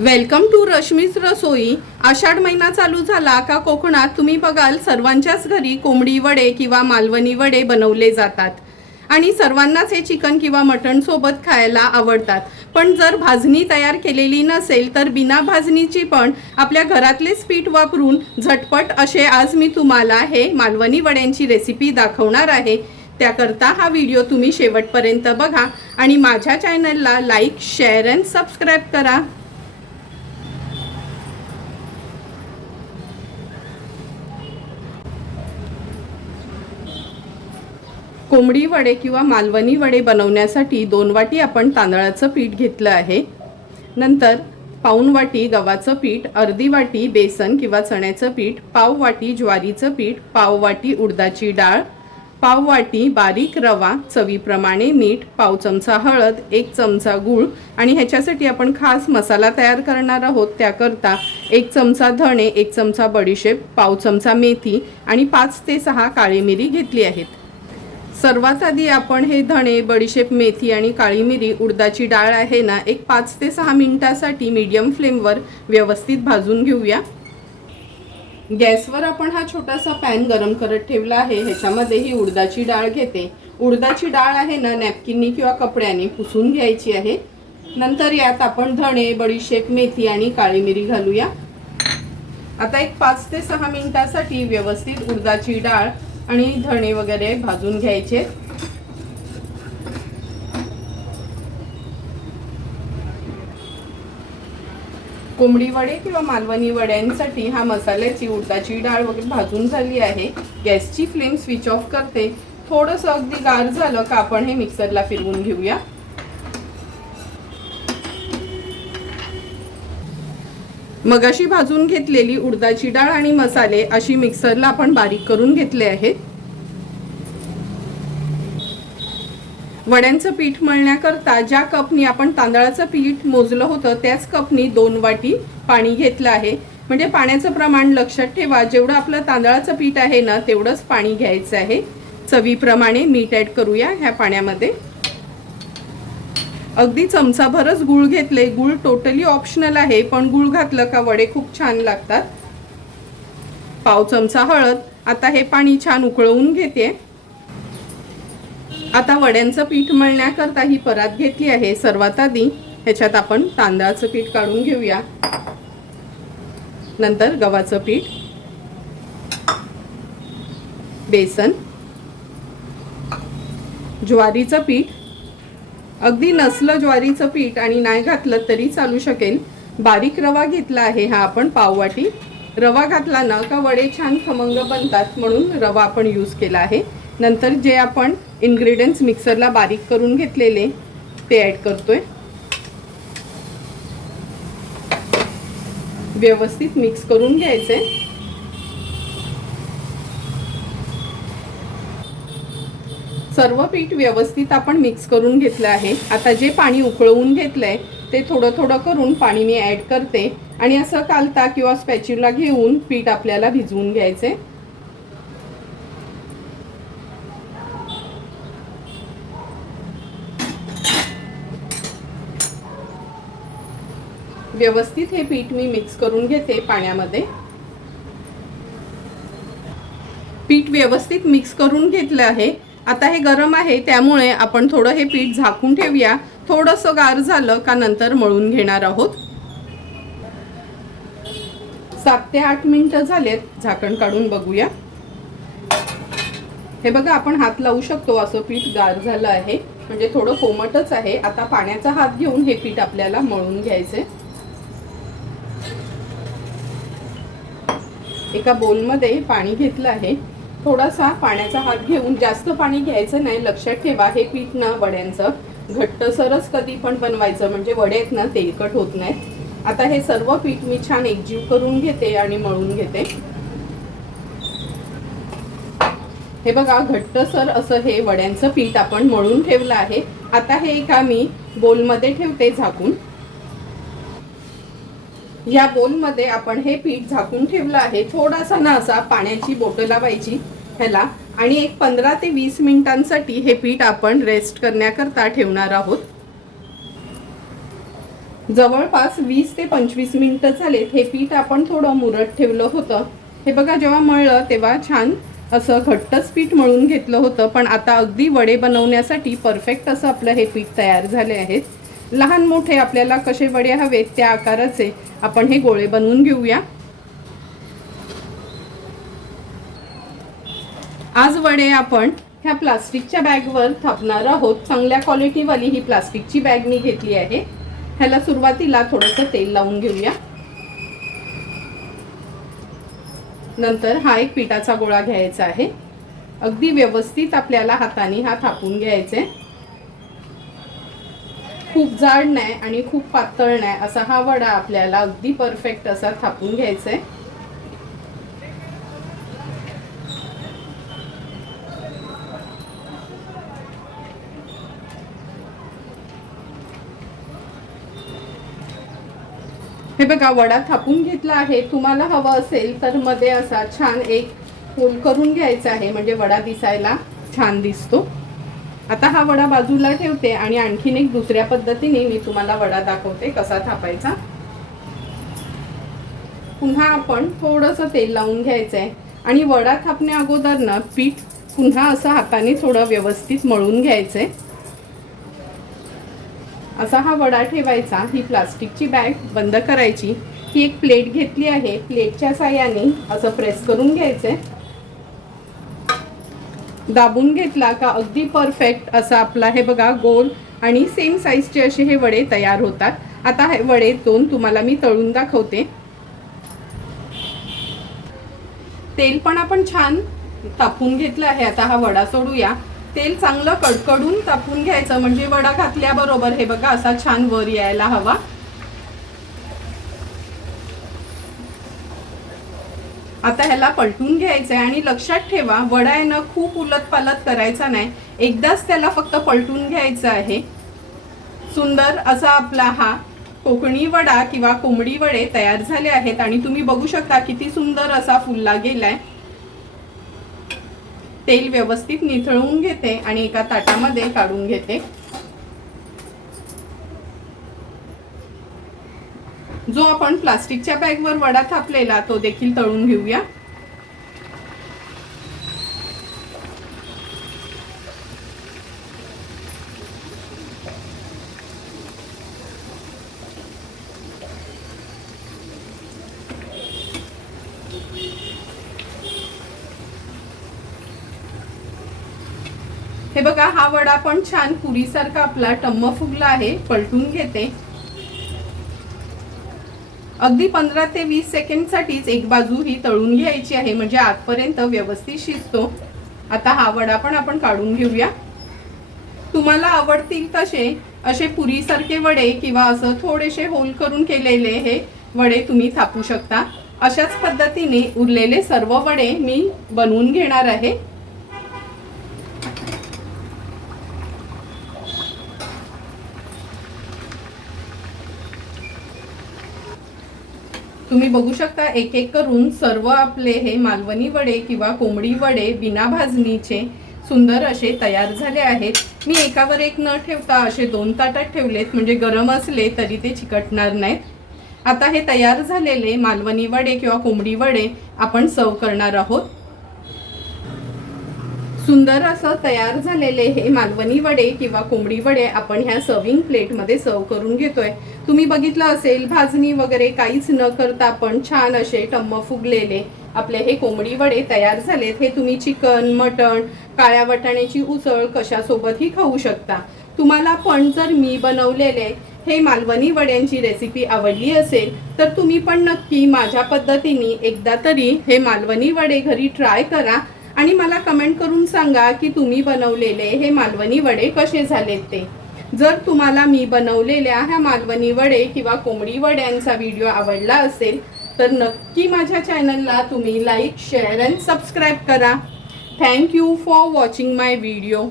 Welcome to रश्मीच रसोई. आषाढ महिना चालू झाला का कोकणात तुम्ही बघाल सर्वांच्याच घरी कोंबडी वडे किंवा मालवणी वडे बनवले जातात. आणि सर्वांनाच हे चिकन किंवा मटण सोबत खायला आवडतात. पण जर भाजणी तयार केलेली नसेल तर बिना भाजणीची पण आपल्या घरातलेच पीठ वापरून झटपट असे आज मी तुम्हाला हे मालवणी वड्यांची रेसिपी दाखवणार आहे. त्याकरता हा व्हिडिओ तुम्ही शेवटपर्यंत बघा आणि माझ्या चॅनलला लाईक शेअर अँड सबस्क्राईब करा. कोंबडी वडे किंवा मालवणी वडे बनवण्यासाठी दोन वाटी आपण तांदळाचं पीठ घेतलं आहे. नंतर पाऊण वाटी गव्हाचं पीठ अर्धी वाटी बेसन किंवा चण्याचं पीठ पाव वाटी ज्वारीचं पीठ पाव वाटी उडदाची डाळ पाव वाटी बारीक रवा चवीप्रमाणे मीठ पाव चमचा हळद एक चमचा गूळ आणि ह्याच्यासाठी आपण खास मसाला तयार करणार आहोत. त्याकरता एक चमचा धणे एक चमचा बडीशेप पाव चमचा मेथी आणि पाच ते सहा काळी मिरी घेतली आहेत. सर्वात आधी आपण हे धणे बडीशेप मेथी आणि काळी मिरी उडदाची डाळ आहे ना एक पाच ते सहा मिनिटासाठी मीडियम फ्लेमवर व्यवस्थित भाजून घेऊया. गॅसवर आपण हा छोटासा पॅन गरम करत ठेवला आहे. ह्याच्यामध्ये ही उडदाची डाळ घेते. उडदाची डाळ आहे ना नॅपकिननी किंवा कपड्याने पुसून घ्यायची आहे. नंतर यात आपण धणे बडीशेप मेथी आणि काळी मिरी घालूया. आता एक पाच ते सहा मिनिटासाठी व्यवस्थित उडदाची डाळ आणि धणे वगैरे भाजून घ्यायचे. कोंबडी वडे किंवा मालवणी वड्यांसाठी हा मसाल्याची उडदाची डाळ वगैरे भाजून झाली आहे. गॅसची फ्लेम स्विच ऑफ करते. थोडंसं अगदी गार झालं का आपण हे मिक्सरला फिरवून घेऊया. मगाशी भाजून घेतलेली उडदाची डाळ आणि मसाले अशी मिक्सरला आपण बारीक करून घेतले आहेत. वड्यांचं पीठ मळण्याकरता ज्या कपनी आपण तांदळाचं पीठ मोजलं होतं त्याच कपनी दोन वाटी पाणी घेतलं आहे. म्हणजे पाण्याचं प्रमाण लक्षात ठेवा जेवढं आपलं तांदळाचं पीठ आहे ना तेवढंच पाणी घ्यायचं आहे. चवीप्रमाणे मीठ ॲड करूया ह्या पाण्यामध्ये. अगदी चमचाभरच गूळ घेतले. गूळ टोटली ऑप्शनल आहे पण गूळ घातलं का वडे खूप छान लागतात. पाव चमचा हळद. आता हे पाणी छान उकळवून घेते. आता वड्यांचं पीठ मळण्याकरता ही परात घेतली आहे. सर्वात आधी ह्याच्यात आपण तांदळाचं पीठ काढून घेऊया. नंतर गव्हाचं पीठ. बेसन. ज्वारीचं पीठ. अगदी नसलं ज्वारीचं पीठ आणि नाही घातलं तरी चालू शकेल बारीक रवा घेतला आहे हा आपण पाववाटी. रवा घातला ना का वडे छान खमंग बनतात म्हणून रवा आपण यूज केला आहे. नंतर जे आपण इन्ग्रेडियंट्स मिक्सरला बारीक करून घेतलेले ते ॲड करतोय. व्यवस्थित मिक्स करून घ्यायचे. सर्व पीठ व्यवस्थित आपण मिक्स करून घेतलं आहे. आता जे पाणी उकळवून घेतलंय ते थोडं थोडं करून पाणी मी ॲड करते आणि असं कालता किंवा स्पॅच्युला घेऊन पीठ आपल्याला भिजवून घ्यायचे. व्यवस्थित हे पीठ मी मिक्स करून घेते पाण्यामध्ये. पीठ व्यवस्थित मिक्स करून घेतलं आहे. आता हे गरम आहे त्यामुळे आपण थोडं हे पीठ झाकून ठेवूया. थोडंसं गार झालं का नंतर मळून घेणार आहोत. सात ते आठ मिनिट झालेत झाकण काढून बघूया. हे बघा आपण हात लावू शकतो असं पीठ गार झालं आहे. म्हणजे थोडं कोमटच आहे. आता पाण्याचा हात घेऊन हे पीठ आपल्याला मळून घ्यायचे एका बोलमध्ये पाणी घेतलं आहे. थोडासा पाण्याचा हात घेऊन जास्त पाणी घ्यायचं नाही लक्षात ठेवा हे पीठ ना वड्यांचं. घट्टसरच कधी पण बनवायचं म्हणजे वडे आहेत ना तेलकट होत नाहीत. आता हे सर्व पीठ मी छान एकजीव करून घेते आणि मळून घेते. हे बघा घट्टसर असं हे वड्यांचं पीठ आपण मळून ठेवलं आहे. आता हे एका मी बोलमध्ये ठेवते झाकून. या बोलमध्ये आपण हे पीठ झाकून ठेवलं आहे. थोडासा ना असा पाण्याची बोटं लावायची ह्याला. आणि एक पंधरा ते वीस मिनिटांसाठी हे पीठ आपण रेस्ट करण्याकरता ठेवणार आहोत. जवळपास वीस ते पंचवीस मिनिटं झालेत. हे पीठ आपण थोडं मुरट ठेवलं होतं. हे बघा जेव्हा मळलं तेव्हा छान असं घट्टच पीठ मळून घेतलं होतं. पण आता अगदी वडे बनवण्यासाठी परफेक्ट असं आपलं हे पीठ तयार झाले आहेत. लहान मोठे आपल्याला कसे वडे हवेत त्या आकाराचे आपण हे गोळे बनवून घेऊया. आज वडे आपण ह्या प्लास्टिकच्या बॅगवर थापणार आहोत. चांगल्या क्वालिटीवाली ही प्लास्टिकची बॅग मी घेतली आहे. ह्याला सुरुवातीला थोडंसं तेल लावून घेऊया. नंतर हा एक पिठाचा गोळा घ्यायचा आहे. अगदी व्यवस्थित आपल्याला हाताने हा थापून घ्यायचा आहे खूप जाड नाही आणि खूप पातळ नाही. असा हा वडा आपल्याला अगदी परफेक्ट असा थापून घ्यायचा आहे हे बघा वडा थापून घेतला आहे. तुम्हाला हवं असेल तर मध्ये असा छान एक होल करून घ्यायचा आहे. म्हणजे वडा दिसायला छान दिसतो. आता हा वडा बाजूला ठेवते आणि आणखीन एक दुसऱ्या पद्धतीने मी तुम्हाला वडा दाखवते कसा थापायचा. पुन्हा आपण थोडंसं तेल लावून घ्यायचं आहे आणि वडा थापण्या अगोदर ना पीठ पुन्हा असं हाताने थोडं व्यवस्थित मळून घ्यायचं आहे असा हा वडा ठेवायचा. ही प्लास्टिकची बॅग बंद करायची. ही एक प्लेट घेतली आहे. प्लेटच्या साह्याने असं प्रेस करून घ्यायचंय. दाबून घेतला का अगदी परफेक्ट असा आपला हे बघा गोल आणि सेम साईजचे असे हे वडे तयार होतात. आता हे वडे दोन तुम्हाला मी तळून दाखवते. तेल पण आपण छान तापून घेतलं आहे. आता हा वडा सोडूया. तेल चांगलं कडकडून तापून घ्यायचं. म्हणजे वडा घातल्याबरोबर हे बघा असा छान वर यायला हवा. आता ह्याला पलटून घ्यायचं आहे आणि लक्षात ठेवा वडा आहे ना खूप उलट पालत करायचा नाही. एकदाच त्याला फक्त पलटून घ्यायचं आहे. सुंदर असा आपला हा कोकणी वडा किंवा कोंबडी वडे तयार झाले आहेत आणि तुम्ही बघू शकता किती सुंदर असा फुलला गेलाय. तेल व्यवस्थित निथळून घेते आणि एका ताटामध्ये काढून घेते. जो आपण प्लास्टिकच्या बॅगवर वडा थापलेला तो देखील तळून घेऊया. हे बघा हा वडा पण छान पुरीसारखा आपला टम्म फुगला आहे पलटून घेते. अगदी पंधरा ते वीस सेकंडसाठीच एक बाजू ही तळून घ्यायची आहे म्हणजे आतपर्यंत व्यवस्थित शिजतो. आता हा वडा पण आपण काढून घेऊया. तुम्हाला आवडतील तसे असे पुरीसारखे वडे किंवा असं थोडेसे होल करून केलेले हे वडे तुम्ही थापू शकता. अशाच पद्धतीने उरलेले सर्व वडे मी बनवून घेणार आहे. तुम्ही बघू शकता एक एक करून सर्व आपले हे मालवणी वडे किंवा कोंबडी वडे बिना भाजणीचे सुंदर असे तयार झाले आहेत. मी एकावर एक न ठेवता असे दोन ताटात ठेवलेत म्हणजे गरम असले तरी ते चिकटणार नाहीत. आता हे तयार झालेले मालवणी वडे किंवा कोंबडी वडे आपण सर्व करणार आहोत. सुंदर असं तयार झालेले हे मालवणी वडे किंवा कोंबडी वडे आपण ह्या सर्विंग प्लेटमध्ये सर्व करून घेतोय. तुम्ही बघितलं असेल भाजणी वगैरे काहीच न करता आपण छान असे टम्म फुगलेले आपले हे कोंबडी वडे तयार झालेत. हे तुम्ही चिकन मटण काळ्या वाटाण्याची उसळ कशासोबतही खाऊ शकता. तुम्हाला पण जर मी बनवलेले हे मालवणी वड्यांची रेसिपी आवडली असेल तर तुम्ही पण नक्की माझ्या पद्धतीने एकदा तरी हे मालवणी वडे घरी ट्राय करा. आणि मला कमेंट करून सांगा की तुम्ही बनवलेले हे मालवणी वडे कसे झालेत ते. जर तुम्हाला मी बनवलेल्या ह्या मालवणी वडे किंवा कोंबडी वड्यांचा व्हिडिओ आवडला असेल तर नक्की माझ्या चॅनलला तुम्ही लाईक शेअर अँड सबस्क्राईब करा. Thank you for watching my video